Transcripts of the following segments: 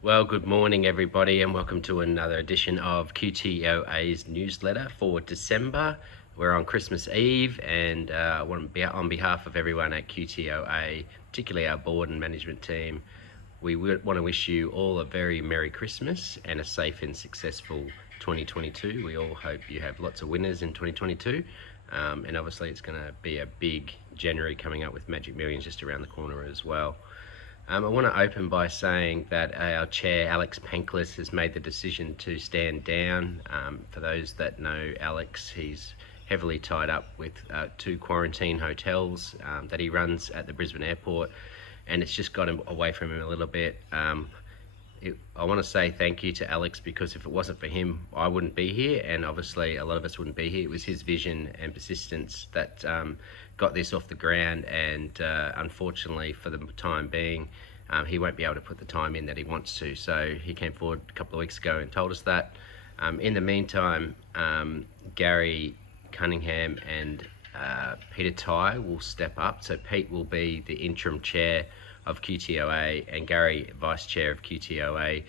Well, good morning, everybody, and welcome to another edition of QTOA's newsletter for December. We're on Christmas Eve, and I want to be on behalf of everyone at QTOA, particularly our board and management team. We want to wish you all a very Merry Christmas and a safe and successful 2022. We all hope you have lots of winners in 2022. And obviously, it's going to be a big January coming up with Magic Millions just around the corner as well. I want to open by saying that our chair, Alex Panklis, has made the decision to stand down. For those that know Alex, he's heavily tied up with two quarantine hotels that he runs at the Brisbane airport, and it's just got him away from him a little bit. I want to say thank you to Alex, because if it wasn't for him, I wouldn't be here, and obviously a lot of us wouldn't be here. It was his vision and persistence that got this off the ground, and unfortunately for the time being, he won't be able to put the time in that he wants to. So he came forward a couple of weeks ago and told us that. In the meantime, Gary Cunningham and Peter Ty will step up. So Pete will be the interim chair of QTOA and Gary vice chair of QTOA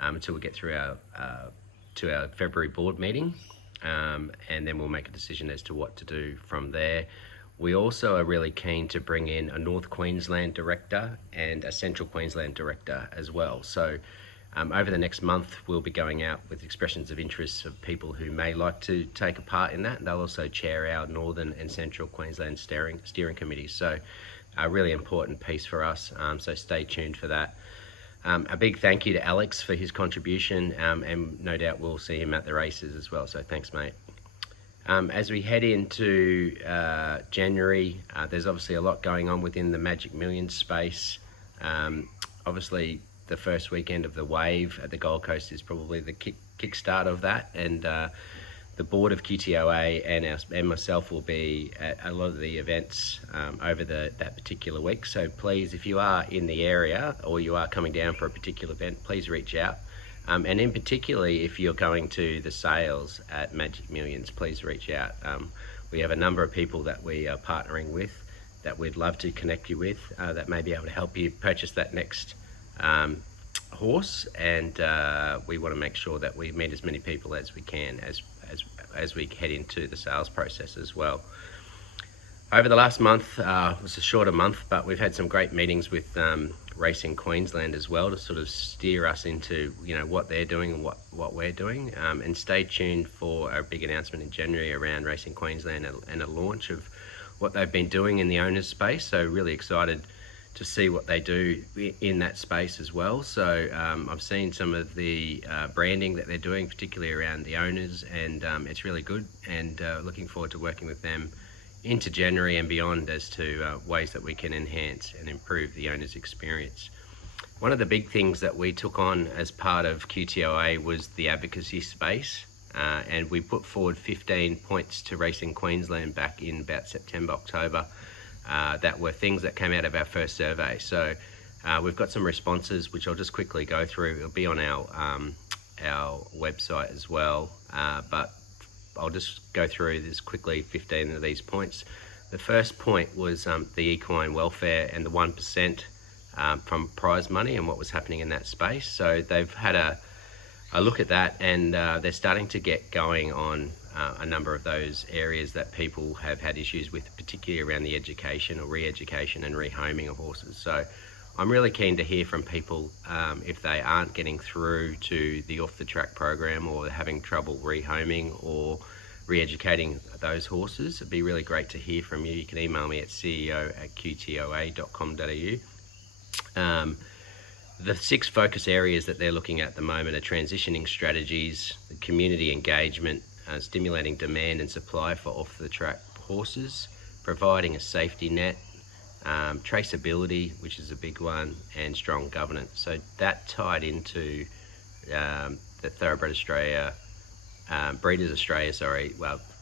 until we get through our to our February board meeting, and then we'll make a decision as to what to do from there. We also are really keen to bring in a North Queensland director and a Central Queensland director as well. So over the next month, we'll be going out with expressions of interest of people who may like to take a part in that. They'll also chair our Northern and Central Queensland steering committees. So a really important piece for us, so stay tuned for that. A big thank you to Alex for his contribution, and no doubt we'll see him at the races as well, so thanks, mate. As we head into January, there's obviously a lot going on within the Magic Millions space. Obviously, the first weekend of the Wave at the Gold Coast is probably the kickstart of that, and the board of QTOA and myself will be at a lot of the events over that particular week. So please, if you are in the area or you are coming down for a particular event, please reach out. And in particularly, if you're going to the sales at Magic Millions, please reach out. We have a number of people that we are partnering with that we'd love to connect you with, that may be able to help you purchase that next horse, and we want to make sure that we meet as many people as we can as we head into the sales process as well. Over the last month, it was a shorter month, but we've had some great meetings with Racing Queensland as well to sort of steer us into what they're doing and what we're doing. And stay tuned for a big announcement in January around Racing Queensland and a launch of what they've been doing in the owners space. So really excited to see what they do in that space as well. So I've seen some of the branding that they're doing, particularly around the owners, and it's really good, and looking forward to working with them into January and beyond as to ways that we can enhance and improve the owners' experience. One of the big things that we took on as part of QTOA was the advocacy space, and we put forward 15 points to Racing Queensland back in about September, October, that were things that came out of our first survey. So we've got some responses, which I'll just quickly go through. It'll be on our website as well, but I'll just go through this quickly, 15 of these points. The first point was the equine welfare and the 1% from prize money and what was happening in that space. So they've had a look at that, and they're starting to get going on a number of those areas that people have had issues with, particularly around the education or re-education and rehoming of horses. So I'm really keen to hear from people if they aren't getting through to the off-the-track program, or having trouble rehoming or re-educating those horses. It'd be really great to hear from you. You can email me at ceo@qtoa.com.au. The 6 focus areas that they're looking at the moment are transitioning strategies, community engagement, stimulating demand and supply for off-the-track horses, providing a safety net, traceability, which is a big one, and strong governance. So that tied into the Thoroughbred Australia, Breeders Australia,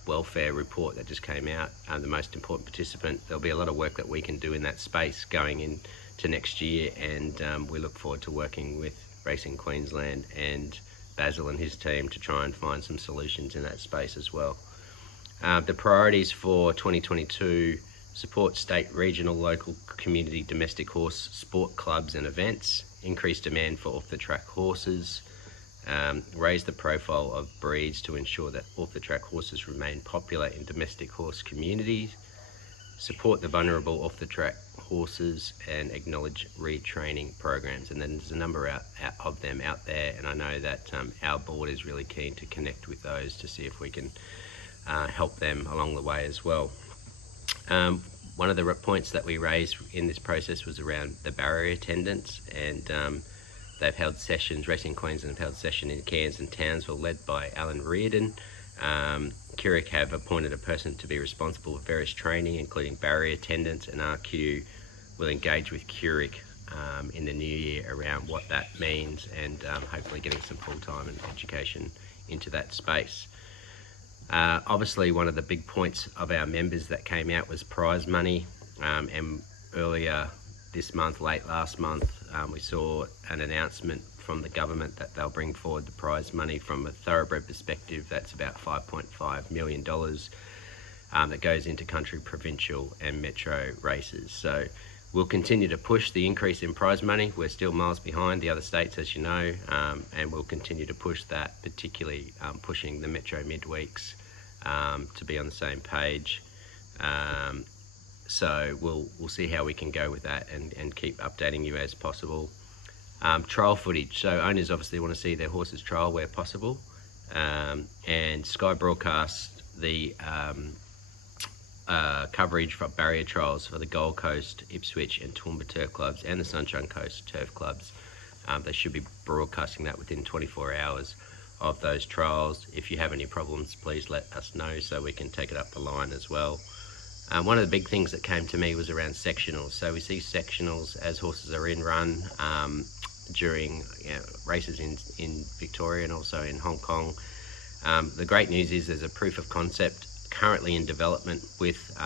welfare report that just came out. The most important participant. There'll be a lot of work that we can do in that space going into next year, and we look forward to working with Racing Queensland and Basil and his team to try and find some solutions in that space as well. The priorities for 2022: support state, regional, local, community, domestic horse sport clubs and events, increase demand for off-the-track horses, raise the profile of breeds to ensure that off-the-track horses remain popular in domestic horse communities, support the vulnerable off-the-track horses, and acknowledge retraining programs. And then there's a number of them out there, and I know that our board is really keen to connect with those to see if we can help them along the way as well. One of the points that we raised in this process was around the barrier attendants, and they've held sessions, Racing Queensland have held session in Cairns and Townsville led by Alan Reardon. QTOA have appointed a person to be responsible for various training, including barrier attendants, and RQ will engage with QTOA in the new year around what that means, and hopefully getting some full-time and education into that space. Obviously, one of the big points of our members that came out was prize money, and earlier this month, late last month, we saw an announcement from the government that they'll bring forward the prize money. From a Thoroughbred perspective, that's about $5.5 million that goes into country, provincial and metro races. So we'll continue to push the increase in prize money. We're still miles behind the other states, as you know, and we'll continue to push that, particularly pushing the metro midweeks to be on the same page. So we'll see how we can go with that and keep updating you as possible. Trial footage, so owners obviously want to see their horses trial where possible, and Sky broadcast the coverage for barrier trials for the Gold Coast, Ipswich and Toowoomba Turf Clubs and the Sunshine Coast Turf Clubs. They should be broadcasting that within 24 hours of those trials. If you have any problems, please let us know so we can take it up the line as well. One of the big things that came to me was around sectionals. So we see sectionals as horses are in run during races in Victoria and also in Hong Kong. The great news is there's a proof of concept currently in development with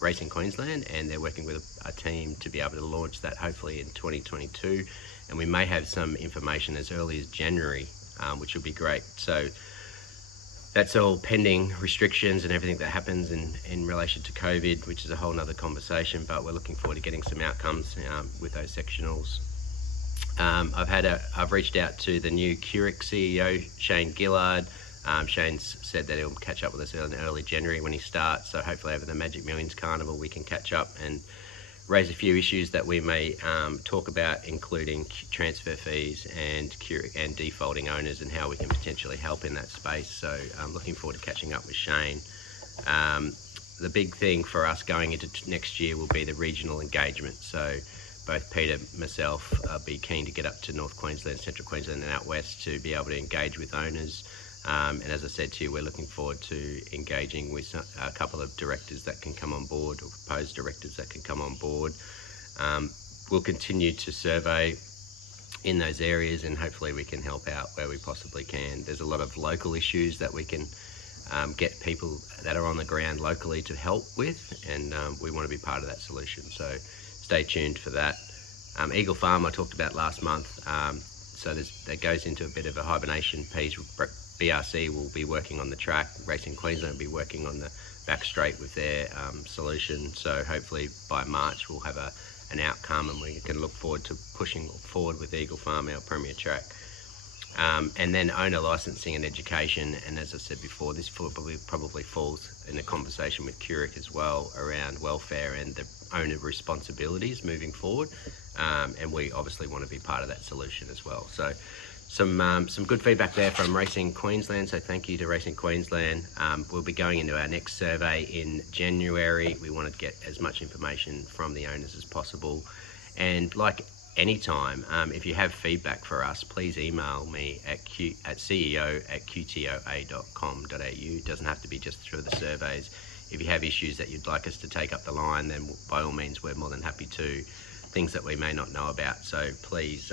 Racing Queensland, and they're working with a team to be able to launch that hopefully in 2022, and we may have some information as early as January, which will be great. So that's all pending restrictions and everything that happens in relation to COVID, which is a whole nother conversation, but we're looking forward to getting some outcomes with those sectionals. I've reached out to the new QTOA CEO, Shane Gillard. Shane's said that he'll catch up with us in early January when he starts, so hopefully over the Magic Millions Carnival we can catch up and raise a few issues that we may talk about, including transfer fees and defaulting owners and how we can potentially help in that space. So I'm looking forward to catching up with Shane. The big thing for us going into next year will be the regional engagement. So both Peter and myself be keen to get up to North Queensland, Central Queensland and out west to be able to engage with owners. And as I said to you, we're looking forward to engaging with a couple of directors that can come on board, or proposed directors that can come on board. We'll continue to survey in those areas, and hopefully we can help out where we possibly can. There's a lot of local issues that we can get people that are on the ground locally to help with, and we want to be part of that solution. So stay tuned for that. Eagle Farm I talked about last month. So that goes into a bit of a hibernation piece. BRC will be working on the track. Racing Queensland will be working on the back straight with their solution. So hopefully by March we'll have an outcome, and we can look forward to pushing forward with Eagle Farm, our premier track. And then owner licensing and education. And as I said before, this probably falls in a conversation with QTOA as well around welfare and the owner responsibilities moving forward. And we obviously want to be part of that solution as well. So some good feedback there from Racing Queensland, so thank you to Racing Queensland. We'll be going into our next survey in January. We want to get as much information from the owners as possible, and like any time, if you have feedback for us, please email me at ceo@qtoa.com.au. It doesn't have to be just through the surveys. If you have issues that you'd like us to take up the line, then by all means we're more than happy to. Things that we may not know about, so please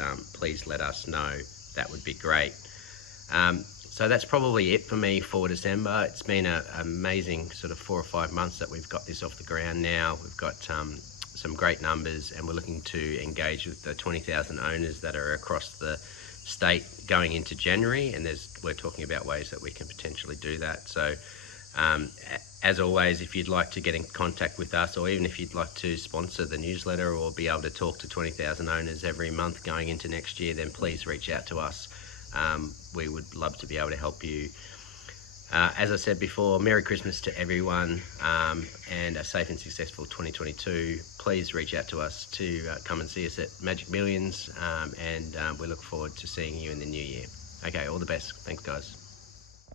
let us know. That would be great. So that's probably it for me for December. It's been an amazing sort of 4 or 5 months that we've got this off the ground now. We've got some great numbers, and we're looking to engage with the 20,000 owners that are across the state going into January, and we're talking about ways that we can potentially do that. So as always, if you'd like to get in contact with us, or even if you'd like to sponsor the newsletter or be able to talk to 20,000 owners every month going into next year, then please reach out to us. We would love to be able to help you. As I said before, Merry Christmas to everyone, and a safe and successful 2022. Please reach out to us to come and see us at Magic Millions, and we look forward to seeing you in the new year. Okay, all the best. Thanks, guys.